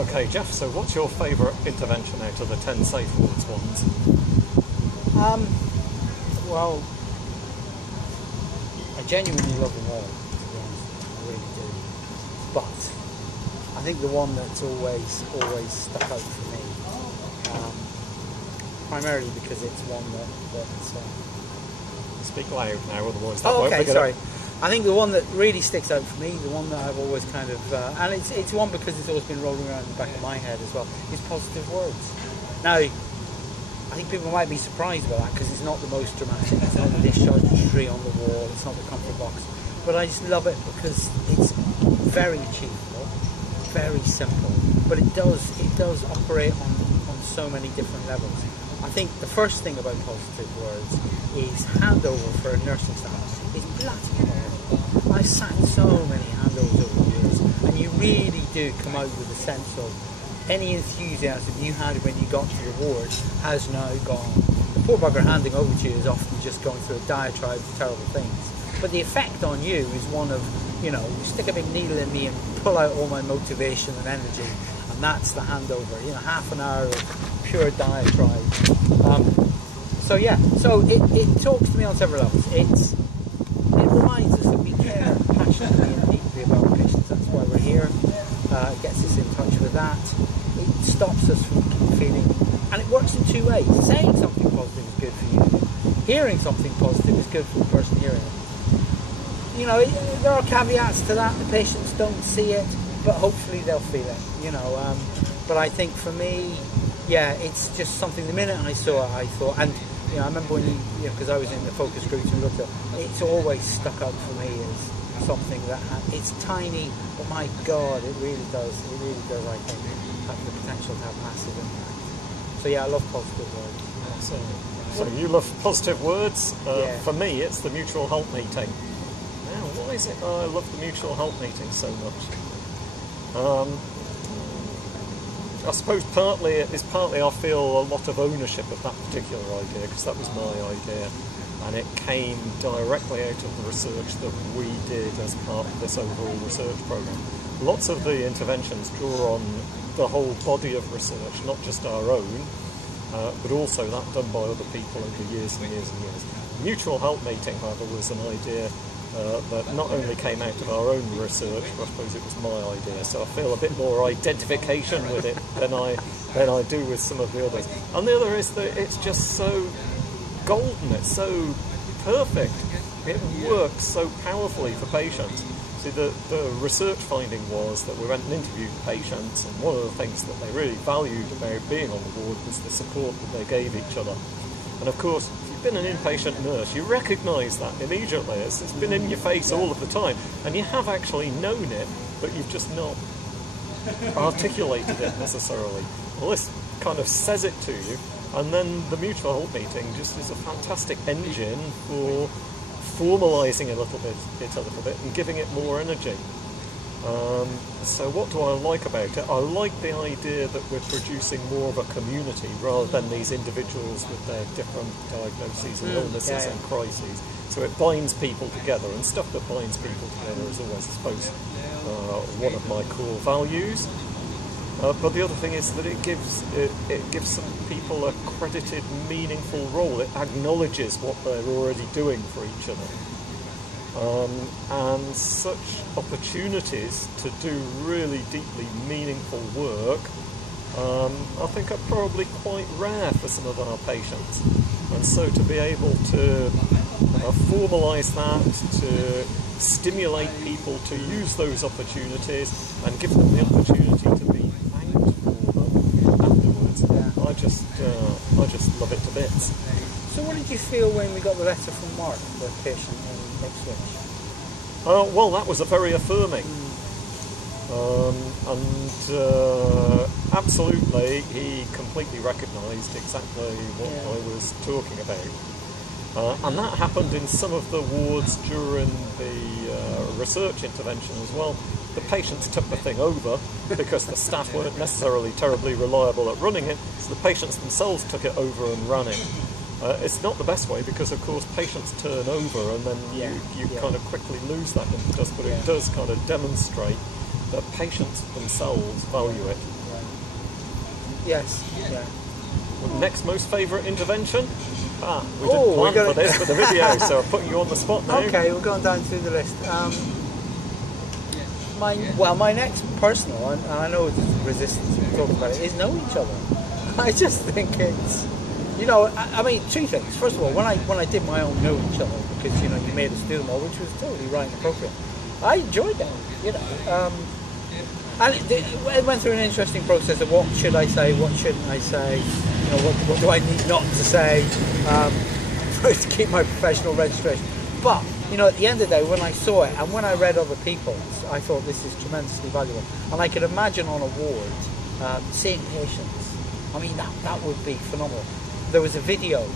Okay, Geoff, so what's your favourite intervention out of the 10 Safewards ones? Well, I genuinely love them all, to be honest. I really do. But I think the one that's always stuck out for me, primarily because it's one that Speak loud now, otherwise that oh, won't okay, pick it sorry. up. I think the one that really sticks out for me, the one that I've always kind of, and it's one because it's always been rolling around in the back of my head as well, is positive words. Now, I think people might be surprised by that because it's not the most dramatic. It's not the discharge tree on the wall. It's not the comfort box. But I just love it because it's very achievable, very simple. But it does operate on so many different levels. I think the first thing about positive words is handover for a nursing staff is bloody hard. I've sat in so many handovers over the years, and you really do come out with a sense of any enthusiasm you had when you got to the ward has now gone. The poor bugger handing over to you is often just going through a diatribe of terrible things. But the effect on you is one of, you stick a big needle in me and pull out all my motivation and energy, and that's the handover. Half an hour of pure diatribe. So it talks to me on several levels. It reminds us that we care passionately and deeply about our patients. That's why we're here. It gets us in touch with that. It stops us from feeling, and it works in two ways. Saying something positive is good for you. Hearing something positive is good for the person hearing it. There are caveats to that. The patients don't see it, but hopefully they'll feel it. But I think for me, it's just something. The minute I saw it, I thought, and I remember when because I was in the focus groups and looked at it, it's always stuck out for me as something that it's tiny, but my God, it really does. I think have the potential to have massive impact. So I love positive words. So you love positive words. For me, it's the mutual help meeting. Now, why is it I love the mutual help meeting so much? I suppose partly I feel a lot of ownership of that particular idea because that was my idea, and it came directly out of the research that we did as part of this overall research program. Lots of the interventions draw on the whole body of research, not just our own, but also that done by other people over years and years and years. Mutual help meeting, however, was an idea that not only came out of our own research, but I suppose it was my idea, so I feel a bit more identification with it than I do with some of the others. And the other is that it's just so golden, it's so perfect, it works so powerfully for patients. See, the research finding was that we went and interviewed patients, and one of the things that they really valued about being on the ward was the support that they gave each other. And of course, if you've been an inpatient nurse, you recognise that immediately. It's been in your face all of the time, and you have actually known it, but you've just not articulated it necessarily. Well, this kind of says it to you, and then the mutual help meeting just is a fantastic engine for formalising it a little bit and giving it more energy. So what do I like about it? I like the idea that we're producing more of a community rather than these individuals with their different diagnoses and illnesses and crises. So it binds people together, and stuff that binds people together is always, I suppose, one of my core values. But the other thing is that it gives some people a credited, meaningful role. It acknowledges what they're already doing for each other. And such opportunities to do really deeply meaningful work, I think are probably quite rare for some of our patients. And so to be able to formalise that, to stimulate people to use those opportunities and give them the opportunity to be thanked for them afterwards, I just love it to bits. So what did you feel when we got the letter from Mark, the patient in Ipswich? Well, that was a very affirming. Absolutely, he completely recognised exactly what I was talking about. And that happened in some of the wards during the research intervention as well. The patients took the thing over because the staff weren't necessarily terribly reliable at running it, so the patients themselves took it over and ran it. It's not the best way because, of course, patients turn over and then you kind of quickly lose that impetus, but it does kind of demonstrate that patients themselves value it. Yes. Yeah. Next most favourite intervention? We didn't plan for this for the video, so I'm putting you on the spot now. Okay, we're going down through the list. My next personal, and I know there's resistance to talking about it, is know each other. I just think it's, I mean, two things. First of all, when I did my own know each other, because you made us do them all, which was totally right and appropriate, I enjoyed that. And it went through an interesting process of what should I say, what shouldn't I say, what do I need not to say to keep my professional registration. But, at the end of the day, when I saw it and when I read other people's, I thought this is tremendously valuable. And I could imagine on a ward seeing patients. I mean, that would be phenomenal. There was a video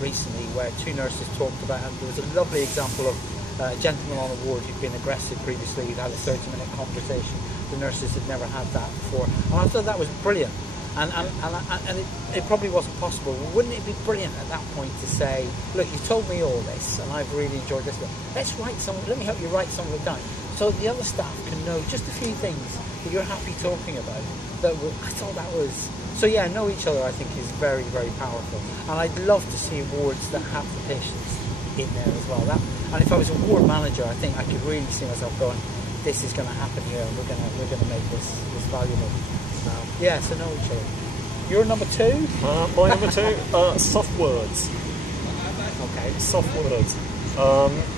recently where two nurses talked about, and there was a lovely example of a gentleman on a ward who'd been aggressive previously. He'd had a 30-minute conversation. The nurses had never had that before. And I thought that was brilliant. And it probably wasn't possible. Wouldn't it be brilliant at that point to say, look, you told me all this, and I've really enjoyed this, but let me help you write some of it down, so the other staff can know just a few things that you're happy talking about. I thought that was... So yeah, know each other I think is very, very powerful. And I'd love to see wards that have the patients in there as well. And if I was a ward manager, I think I could really see myself going, this is going to happen here, and we're going to make this valuable. So know each other. Your number two? My number two, soft words. Okay. Soft words.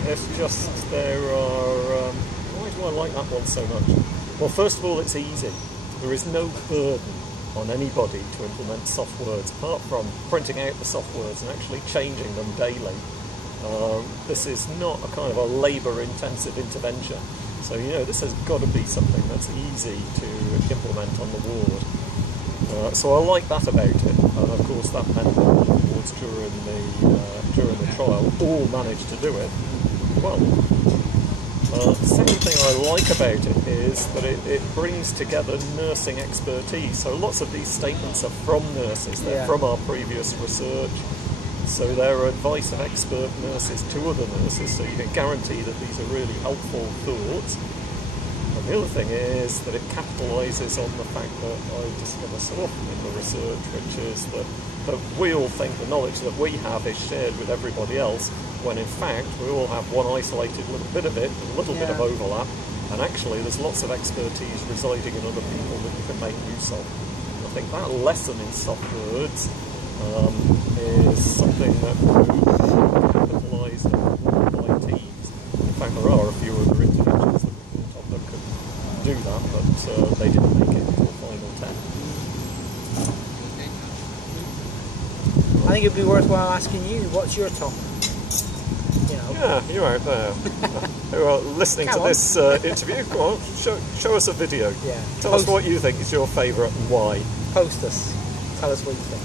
It's just there are. Why do I like that one so much? Well, first of all, it's easy. There is no burden on anybody to implement soft words, apart from printing out the soft words and actually changing them daily. This is not a kind of a labour-intensive intervention. So, this has got to be something that's easy to implement on the ward. So I like that about it. And of course, that meant that the wards during the trial all managed to do it well. The second thing I like about it is that it brings together nursing expertise. So lots of these statements are from nurses, they're from our previous research. So they're advice of expert nurses to other nurses, so you can guarantee that these are really helpful thoughts. And the other thing is that it capitalises on the fact that I discover so often in the research, which is that we all think the knowledge that we have is shared with everybody else, when in fact we all have one isolated little bit of it, a little bit of overlap, and actually there's lots of expertise residing in other people that you can make use of. And I think that lesson in soft words is something that capitalised on by teams. In fact, there are a few other interventions that we thought of that could do that, but they didn't make it until final 10. I think it'd be worthwhile asking you, what's your top? Yeah, you out there who are listening to this interview. Go on, show us a video. Yeah. Tell us what you think is your favourite and why. Post us. Tell us what you think.